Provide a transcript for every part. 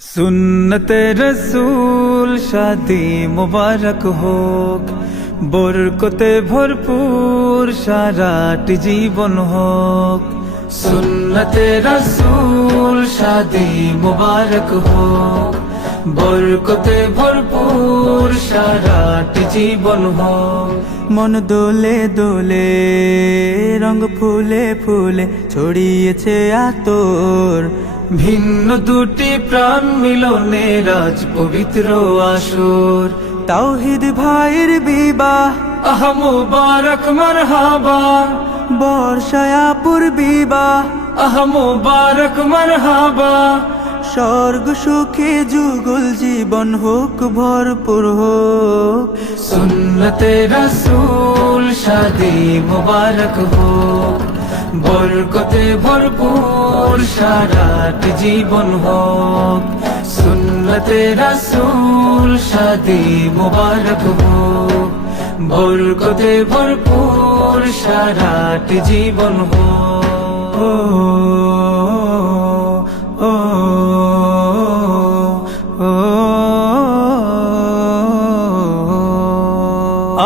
सुन्नते रसूल शादी मुबारक होक, बरकते भरपूर साराटी जीवन होक। सुन्नते रसूल शादी मुबारक होक, बरकते भरपूर साराटी जीवन होक। मन दोले दोले रंग फुले फुले ছড়িয়েছে আতর, ভিন্ন দুটি প্রাণ মিলনে রাজ পবিত্র আসর। তাওহীদ ভাইয়ের বিবাহ আহ মুবারক মারহাবা, বর্ষায় আপুর বিবাহ আহ মুবারক মারহাবা। স্বর্গ সুখে যুগল জীবন হোক ভরপুর হোক। সুন্নতে রাসূল শাদি মুবারক হোক, বরকতে ভরপুর সারাটি জীবন হোক। সুন্নতে রাসূল শাদি মুবারক হোক, বরকতে ভরপুর সারাটি জীবন হোক।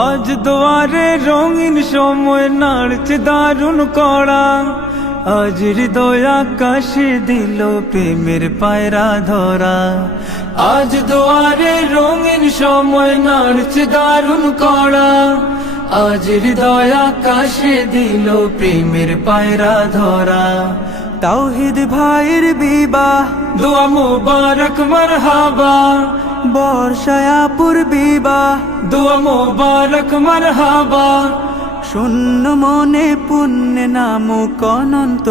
আজ দুয়ারে রঙিন সময় নাড়ছে দারুণ কড়া, আজ হৃদয় আকাশে দিল প্রেমের পায়রা ধরা। আজ দুয়ারে রঙিন সময় নাড়ছে দারুণ কড়া, আজ হৃদয় আকাশে দিল প্রেমের পায়রা ধরা। তাওহীদ ভাইয়ের বিবাহ দোয়া মুবারক মারহাবা, বর্ষায় আপুর বিবাহ দোয়া মুবারক মারহাবা। শূন্য মনে পুণ্যে নামুক অনন্ত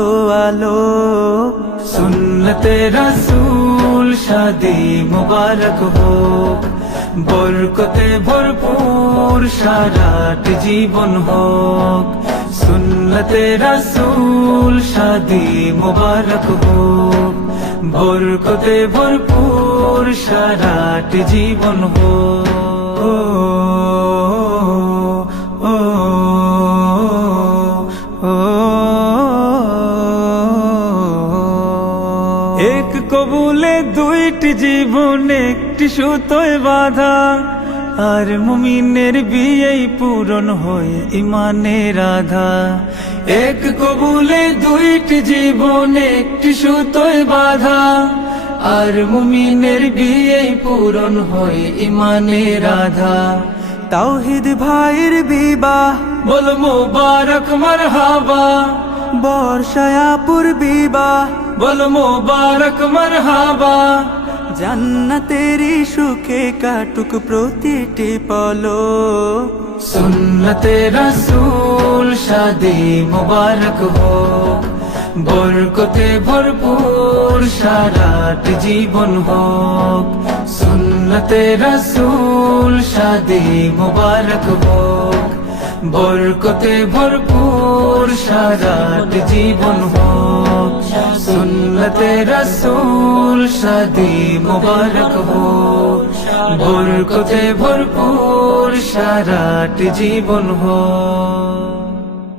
আলো। সুন্নতে রাসূল শাদি মুবারক হোক, বরকতে ভরপুর সারাটি জীবন হোক। সুন্নতে রাসূল শাদি মুবারক হোক, বরকতে ভরপুর সারাটি জীবন হোক। এক কবুলে দুইটি জীবন একটি সুতোয় বাঁধা, আর মুমিনের বিয়েই পূরণ হয় ইমানের আধা। এক কবুলে দুইটি জীবন একটি সুতোয় বাঁধা, আর মুমিনের বিয়েই পূরণ হয় ইমানের আধা। তাওহীদ ভাইয়ের বিবাহ বল মুবারক মারহাবা, বর্ষায় আপুর বিবাহ বল মুবারক মারহাবা। জান্নাতেরি সুখে কাটুক প্রতিটি পলক। সুন্নতে রাসূল শাদি মুবারক হোক, বরকতে ভরপুর সারাটি জীবন হোক। সুন্নতে রাসূল শাদি মুবারক হোক, বরকতে ভরপুর সারাটি জীবন হোক। সুন্নতে রাসূল শাদি মুবারক হোক, বরকতে ভরপুর সারাটি জীবন হোক।